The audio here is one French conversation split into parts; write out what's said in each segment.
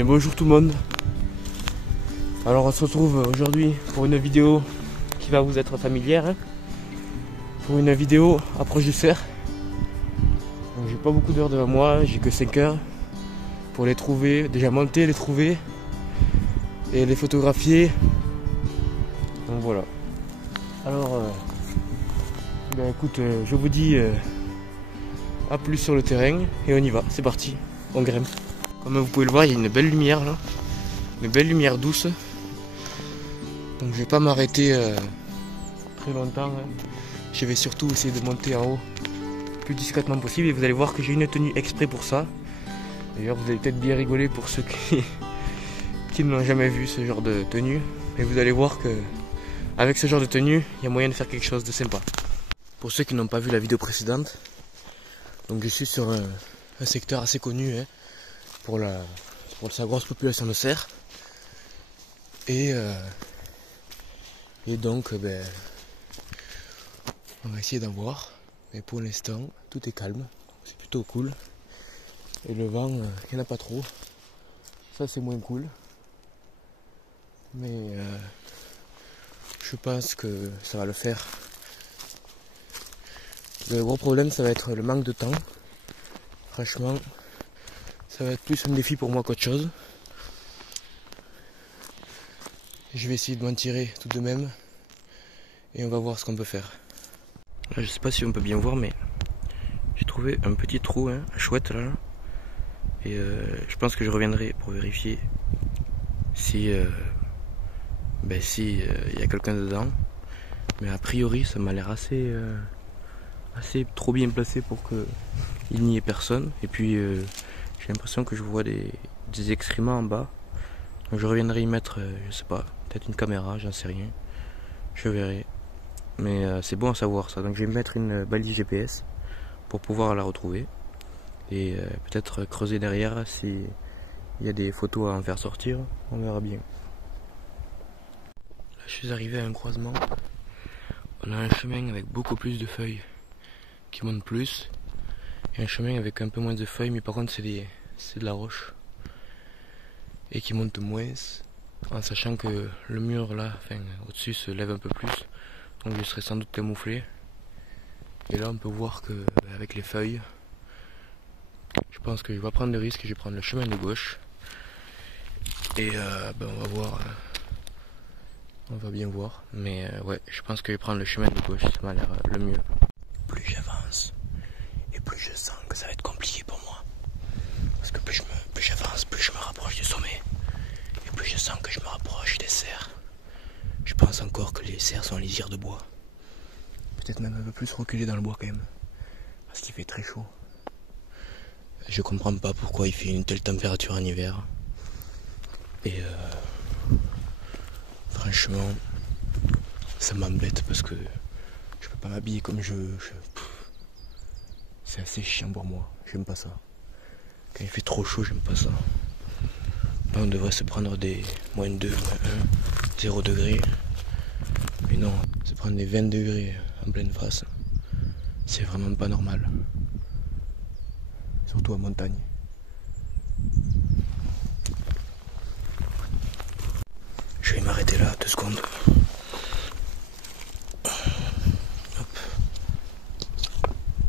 bien bonjour tout le monde. Alors on se retrouve aujourd'hui pour une vidéo qui va vous être familière, hein. Pour une vidéo approche du cerf. Donc j'ai pas beaucoup d'heures devant moi, j'ai que 5 heures pour les trouver, déjà monter, les trouver et les photographier. Donc voilà. Alors écoute, je vous dis à plus sur le terrain et on y va, c'est parti, on grimpe. Comme vous pouvez le voir, il y a une belle lumière là, une belle lumière douce. Donc je vais pas m'arrêter très longtemps, hein. Je vais surtout essayer de monter en haut le plus discrètement possible et vous allez voir que j'ai une tenue exprès pour ça. D'ailleurs vous allez peut-être bien rigoler pour ceux qui n'ont jamais vu ce genre de tenue. Mais vous allez voir que avec ce genre de tenue, il y a moyen de faire quelque chose de sympa. Pour ceux qui n'ont pas vu la vidéo précédente, donc je suis sur un secteur assez connu, hein, pour sa grosse population de cerfs. Et donc on va essayer d'en voir. Mais pour l'instant, tout est calme, c'est plutôt cool. Et le vent, il n'y en a pas trop. Ça c'est moins cool. Mais je pense que ça va le faire. Le gros problème, ça va être le manque de temps. Franchement, ça va être plus un défi pour moi qu'autre chose. Je vais essayer de m'en tirer tout de même. Et on va voir ce qu'on peut faire. Là, je sais pas si on peut bien voir, mais j'ai trouvé un petit trou, hein, chouette là. Et je pense que je reviendrai pour vérifier si y a quelqu'un dedans. Mais a priori, ça m'a l'air assez trop bien placé pour qu'il n'y ait personne. Et puis j'ai l'impression que je vois des excréments en bas. Donc je reviendrai y mettre, je sais pas, peut-être une caméra, j'en sais rien. Je verrai. Mais c'est bon à savoir ça. Donc je vais mettre une balise GPS pour pouvoir la retrouver. Et peut-être creuser derrière s'il y a des photos à en faire sortir. On verra bien. Là je suis arrivé à un croisement. On a un chemin avec beaucoup plus de feuilles qui montent plus. Et un chemin avec un peu moins de feuilles, mais par contre c'est de la roche. Et qui monte moins. En sachant que le mur là, au-dessus se lève un peu plus. Donc je serai sans doute camouflé. Et là on peut voir que avec les feuilles, je pense que je vais prendre le risque et je vais prendre le chemin de gauche. Et on va voir. On va bien voir. Mais ouais, je pense que je vais prendre le chemin de gauche, ça m'a l'air le mieux. Plus j'avance et plus je sens que ça va être compliqué pour moi. Parce que plus j'avance, plus je me rapproche du sommet. Et plus je sens que je me rapproche des cerfs. Je pense encore que les cerfs sont en lisière de bois. Peut-être même un peu plus reculé dans le bois quand même. Parce qu'il fait très chaud. Je comprends pas pourquoi il fait une telle température en hiver. Et franchement, ça m'embête parce que je peux pas m'habiller comme c'est assez chiant pour moi. J'aime pas ça. Quand il fait trop chaud, j'aime pas ça. Là, on devrait se prendre des moins 2, moins 1, 0 degrés. Mais non, se prendre des 20 degrés en pleine face, c'est vraiment pas normal. Surtout en montagne. Je vais m'arrêter là 2 secondes. Hop.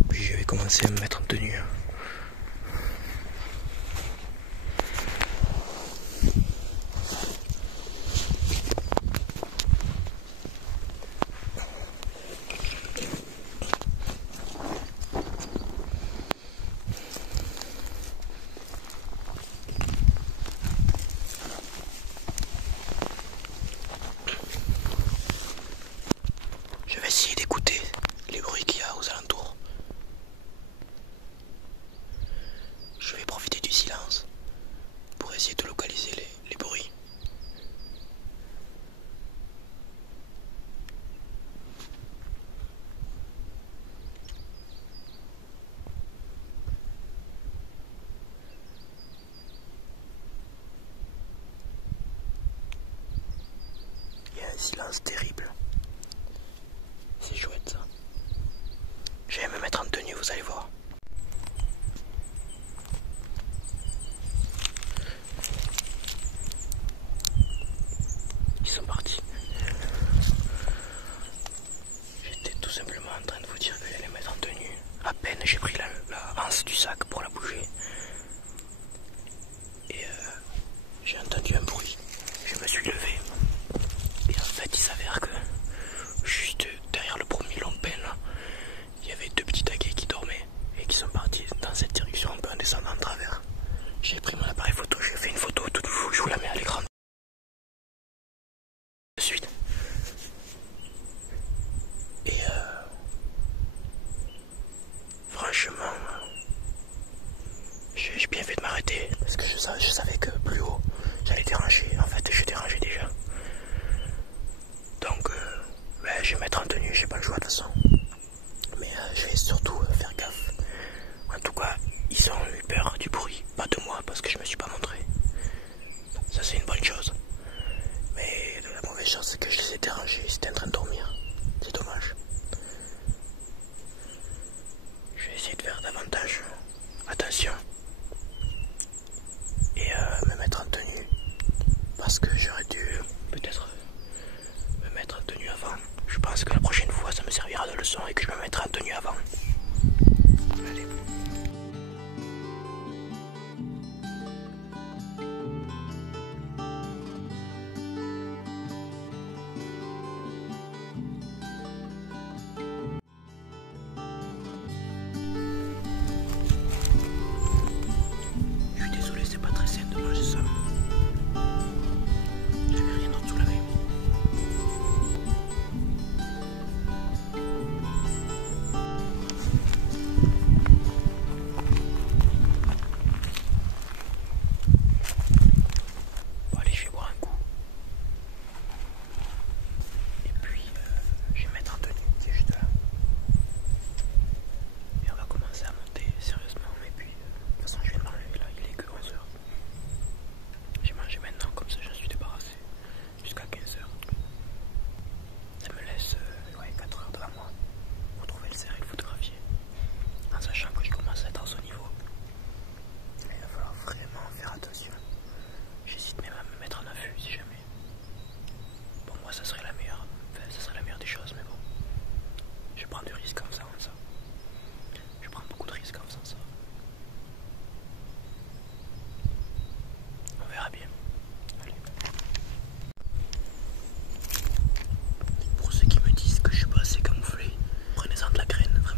Puis je vais commencer à me mettre en tenue. Je vais essayer d'écouter les bruits qu'il y a aux alentours. Je vais profiter du silence pour essayer de localiser les bruits. Il y a un silence terrible. C'est chouette ça. Je vais me mettre en tenue, vous allez voir. Ça c'est une bonne chose. Mais la mauvaise chose c'est que je les ai dérangés, ils étaient en train de dormir. C'est dommage. Je vais essayer de faire davantage attention. Et me mettre en tenue. Parce que j'aurais dû peut-être me mettre en tenue avant. Je pense que la prochaine fois ça me servira de leçon et que je me mettrai en tenue avant. Allez. Je suis désolé, c'est pas très sain de manger ça. J'avais rien d'autre sous la main. Bon allez, je vais boire un coup. Et puis je vais me mettre en tenue, c'est juste là. Et on va commencer à monter sérieusement. Et puis de toute façon je viens de manger là, il est que 11h. J'ai mangé maintenant, comme ça j'en suis débarrassé. Jusqu'à 15h. Ça me laisse 4 heures devant moi pour trouver le cerf et le photographier. En sachant que je commence à être à ce niveau. Et il va falloir vraiment faire attention. J'hésite même à me mettre en affût si jamais. Pour moi ça serait la meilleure. Enfin ça serait la meilleure des choses mais bon. Je prends du risque en faisant ça. Je prends beaucoup de risques en faisant ça. On verra bien. Allez. Pour ceux qui me disent que je suis pas assez camouflé, prenez-en de la graine, vraiment.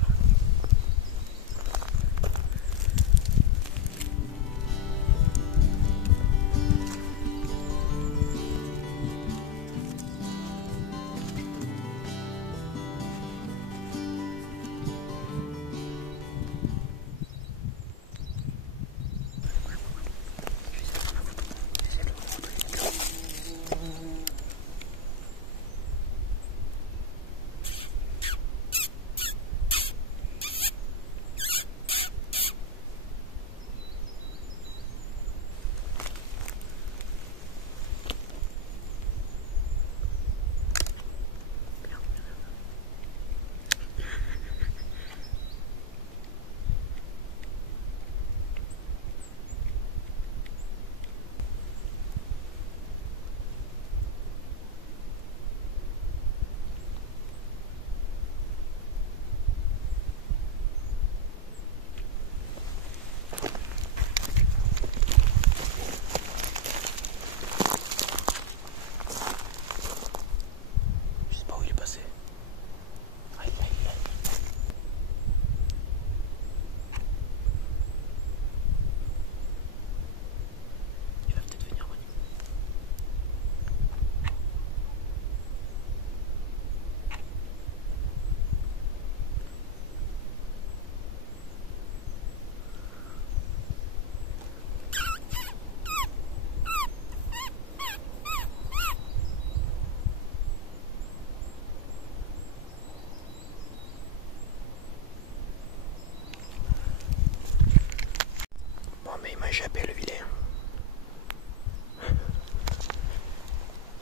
Mais il m'a échappé le vilain.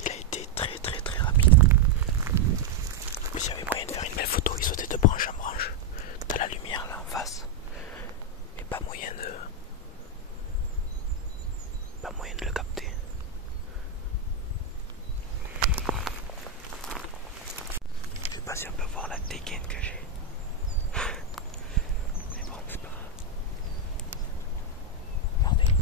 Il a été très rapide. En plus il y avait moyen de faire une belle photo, il sautait de branche en branche. T'as la lumière là en face. Et pas moyen de le capter. Je sais pas si on peut voir la dégaine que j'ai. Mais bon, c'est pas grave. Regardez.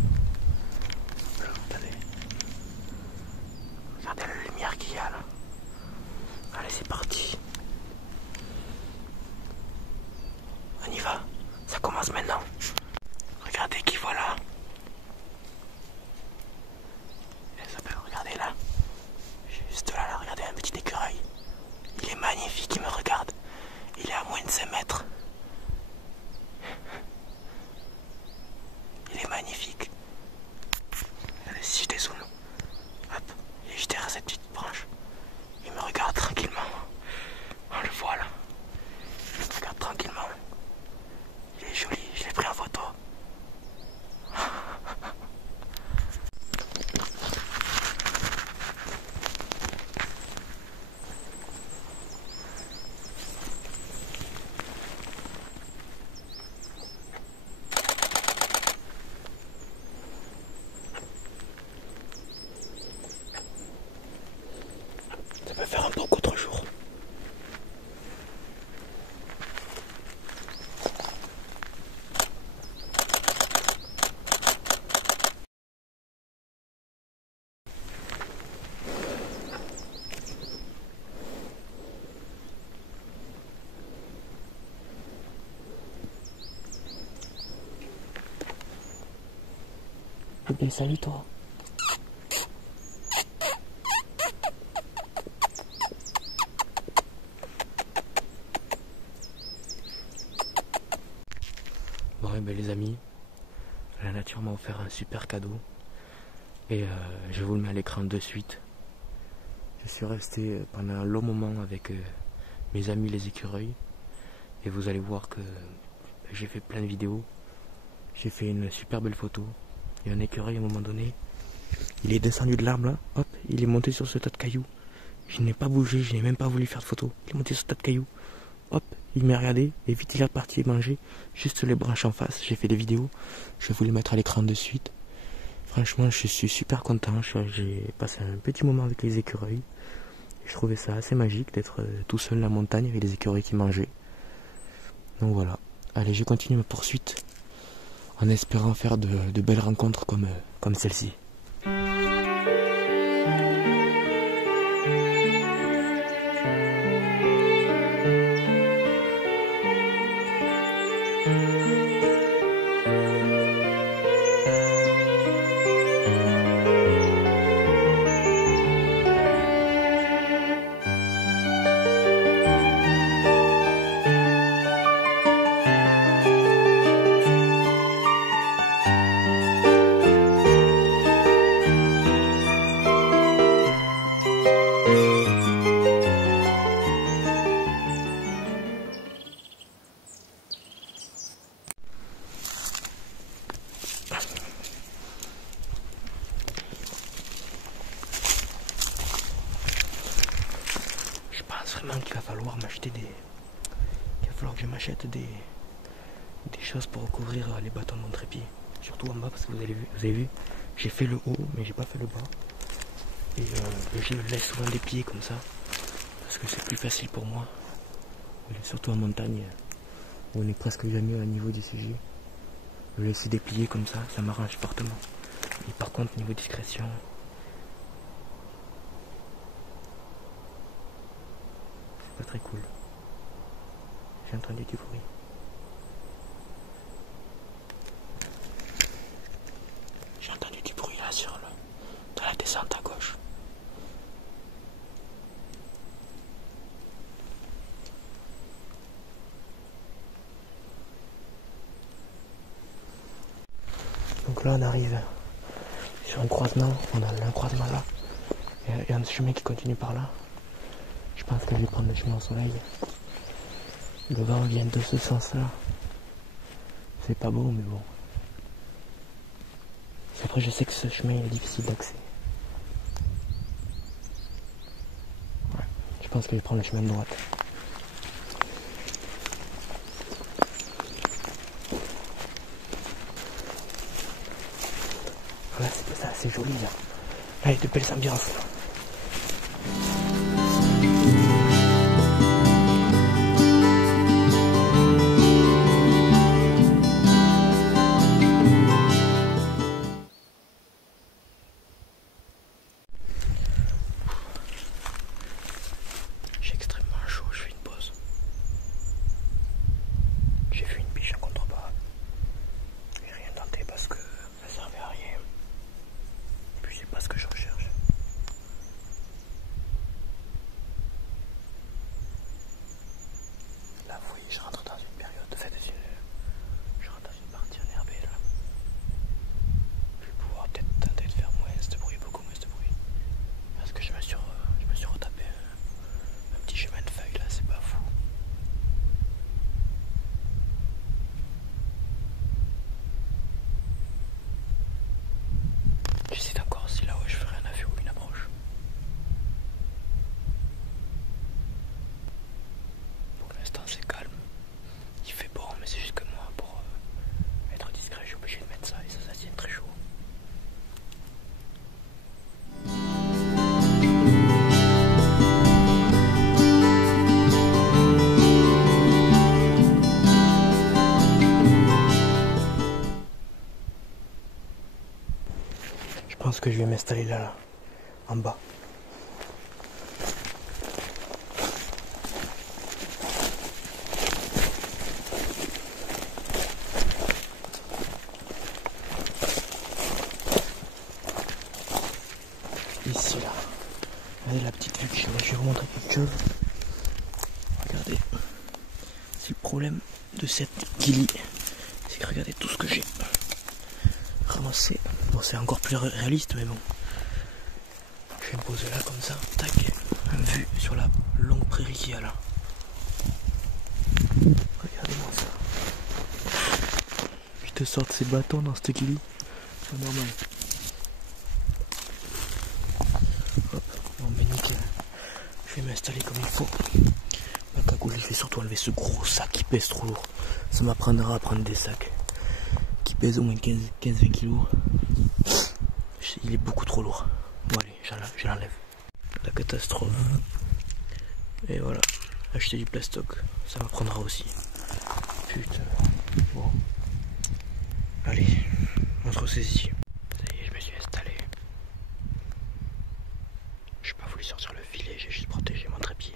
bébé, salut toi. Bon, et ben les amis, la nature m'a offert un super cadeau. Et je vous le mets à l'écran de suite. Je suis resté pendant un long moment avec mes amis les écureuils. Et vous allez voir que j'ai fait plein de vidéos. J'ai fait une super belle photo. Il y a un écureuil à un moment donné. Il est descendu de l'arbre là. Hop, il est monté sur ce tas de cailloux. Je n'ai pas bougé, je n'ai même pas voulu faire de photo. Il est monté sur ce tas de cailloux. Hop, il m'a regardé. Et vite il est reparti manger juste les branches en face. J'ai fait des vidéos. Je vais vous les mettre à l'écran de suite. Franchement, je suis super content. J'ai passé un petit moment avec les écureuils. Je trouvais ça assez magique d'être tout seul dans la montagne avec les écureuils qui mangeaient. Donc voilà. Allez, je continue ma poursuite en espérant faire de belles rencontres comme celle-ci. Vraiment qu'il va falloir m'acheter qu'il va falloir que je m'achète des choses pour recouvrir les bâtons de mon trépied, surtout en bas parce que vous avez vu j'ai fait le haut mais j'ai pas fait le bas et je laisse souvent des pieds comme ça parce que c'est plus facile pour moi, surtout en montagne où on est presque jamais au niveau du sujet. Je laisse déplier comme ça m'arrange fortement. Et par contre niveau discrétion, pas très cool. J'ai entendu du bruit. J'ai entendu du bruit là dans la descente à gauche. Donc là on arrive sur un croisement, on a un croisement là. Il y a un chemin qui continue par là. Je pense que je vais prendre le chemin au soleil. Le vent vient de ce sens-là. C'est pas beau, mais bon. Après, je sais que ce chemin est difficile d'accès. Ouais. Je pense que je vais prendre le chemin de droite. Voilà, c'est ça, c'est joli là. Là, il y a de belles ambiances là. Je rentre dans une période, je rentre dans une partie enherbée là. Je vais pouvoir peut-être tenter de faire moins de bruit, beaucoup moins de bruit. Parce que je me suis retapé un petit chemin de feuilles là, c'est pas fou. J'hésite encore si là-haut je ferai un avis ou une approche. Pour l'instant c'est calme. Il fait bon, mais c'est juste que moi, pour être discret, je suis obligé de mettre ça et ça tient très chaud. Je pense que je vais m'installer là, en bas. ici là. Regardez la petite vue que j'ai. Je vais vous montrer quelque chose. Regardez. C'est le problème de cette Kili. C'est que regardez tout ce que j'ai ramassé. Bon, c'est encore plus réaliste, mais bon. Je vais me poser là comme ça. Tac. Une vue sur la longue prairie qu'il y a là. Regardez-moi ça. Ils te sortent ces bâtons dans cette Kili. C'est pas normal. Hop, bon ben nickel. Je vais m'installer comme il faut. Ma cagoule, je vais surtout enlever ce gros sac qui pèse trop lourd. Ça m'apprendra à prendre des sacs qui pèsent au moins 15-20 kilos. Il est beaucoup trop lourd. Bon allez, je l'enlève. La catastrophe. Et voilà, acheter du plastoc, ça m'apprendra aussi. Putain. Bon. Allez, on se ressaisit. Ça y est, je me suis installé. J'ai pas voulu sortir le filet, j'ai juste protégé mon trépied.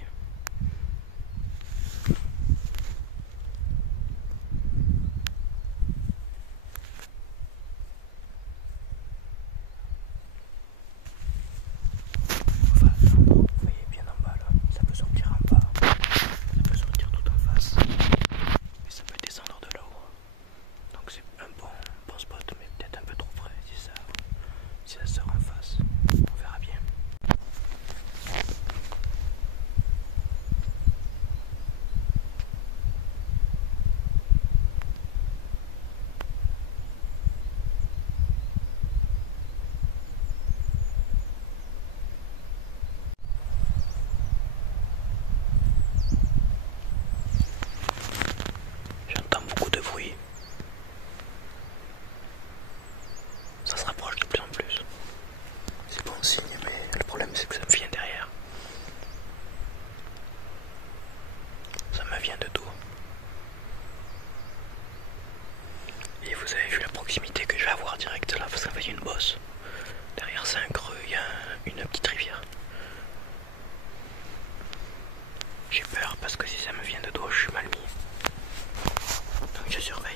Enfin, vous voyez bien en bas là, ça peut sortir en bas, ça peut sortir tout en face, mais ça peut descendre de là-haut. Donc c'est un bon spot, mais peut-être un peu trop frais si ça sort en face. On verra bien. J'entends beaucoup de bruit. Ça se rapproche de plus en plus. C'est bon signe, mais le problème c'est que ça me vient derrière. Ça me vient de dos. Et vous avez vu la proximité que je vais avoir direct là, parce qu'en fait il y a une bosse. Derrière c'est un creux, il y a une petite rivière. J'ai peur parce que si ça me vient de dos, je suis mal mis. Donc je surveille.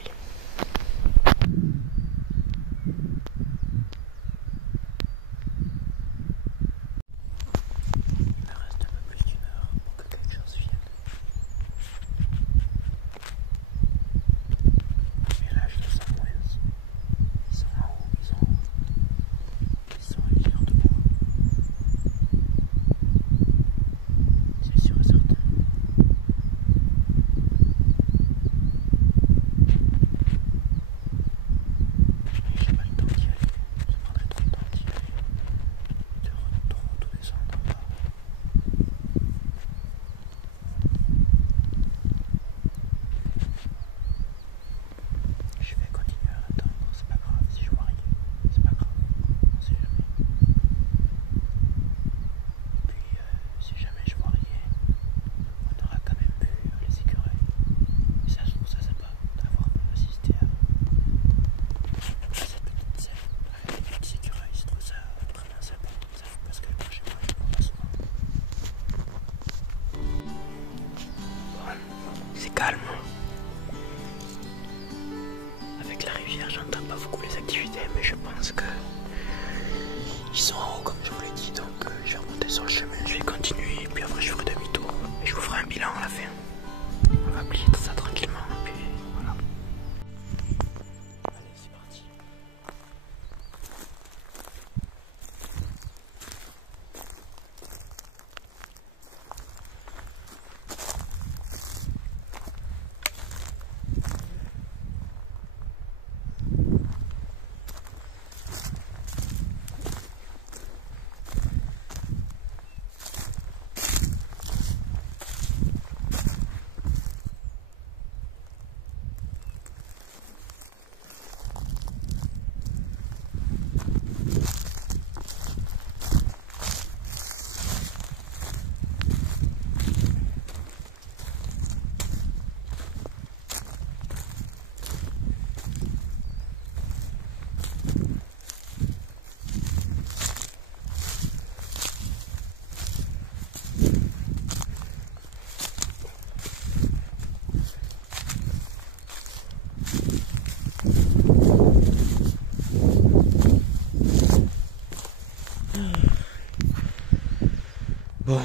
Bon,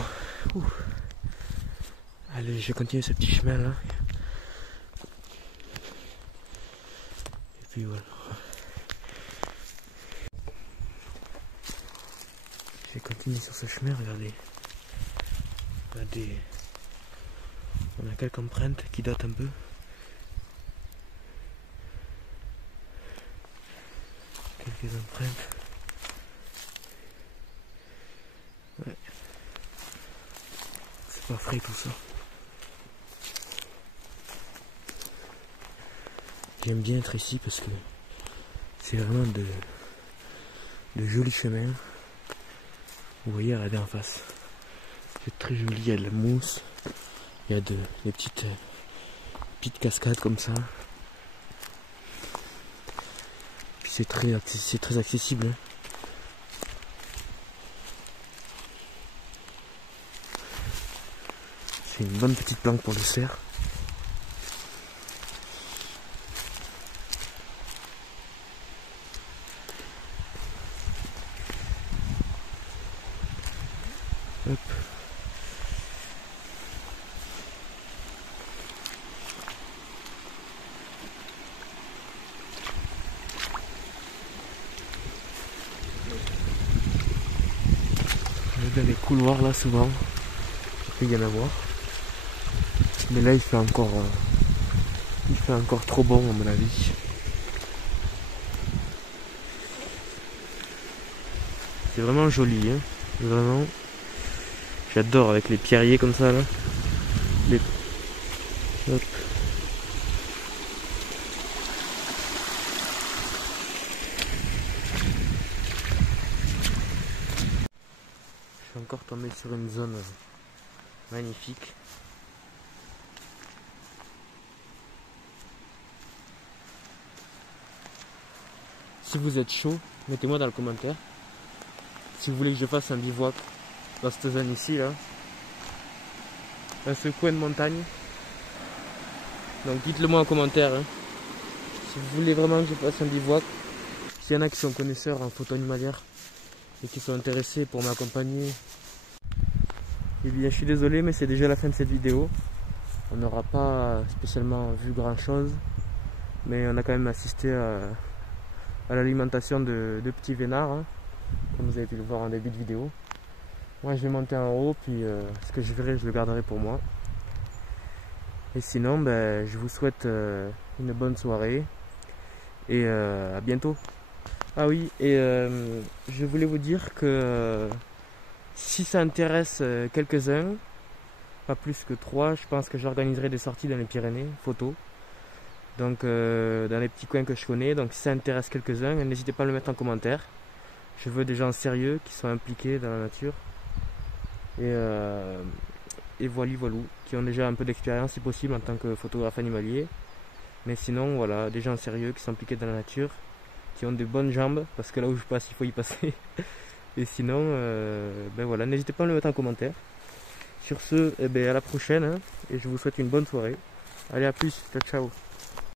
allez, je continue ce petit chemin là. Et puis voilà. Je vais continuer sur ce chemin, regardez. On a quelques empreintes qui datent un peu. Quelques empreintes. Ouais. C'est pas frais tout ça. J'aime bien être ici parce que c'est vraiment de jolis chemins. Vous voyez, regardez en face. C'est très joli, il y a de la mousse. Il y a des petites cascades comme ça. Puis c'est très accessible. Hein. C'est une bonne petite planque pour le cerf. Hop. Dans les couloirs là souvent, il y en a à voir. Mais là il fait encore trop bon à mon avis. C'est vraiment joli, hein. Vraiment. J'adore avec les pierriers comme ça là. Hop. Je suis encore tombé sur une zone magnifique. Si vous êtes chaud, mettez-moi dans le commentaire. Si vous voulez que je fasse un bivouac dans cette zone ici là, dans ce coin de montagne. Donc dites-le moi en commentaire. Hein. Si vous voulez vraiment que je fasse un bivouac, s'il y en a qui sont connaisseurs en photo animalière et qui sont intéressés pour m'accompagner, eh bien je suis désolé mais c'est déjà la fin de cette vidéo. On n'aura pas spécialement vu grand chose, mais on a quand même assisté à l'alimentation de petits vénards, hein, comme vous avez pu le voir en début de vidéo. Moi je vais monter en haut, puis ce que je verrai je le garderai pour moi. Et sinon ben, je vous souhaite une bonne soirée et à bientôt. Ah oui, et je voulais vous dire que si ça intéresse quelques-uns, pas plus que 3, je pense que j'organiserai des sorties dans les Pyrénées, photos. Donc dans les petits coins que je connais. Donc si ça intéresse quelques-uns, n'hésitez pas à le mettre en commentaire. Je veux des gens sérieux qui sont impliqués dans la nature. Et voilà, qui ont déjà un peu d'expérience si possible en tant que photographe animalier. Mais sinon voilà, des gens sérieux qui sont impliqués dans la nature, qui ont de bonnes jambes, parce que là où je passe il faut y passer. Et sinon, ben voilà, n'hésitez pas à le mettre en commentaire. Sur ce, eh ben à la prochaine, hein, et je vous souhaite une bonne soirée. Allez, à plus, ciao ciao.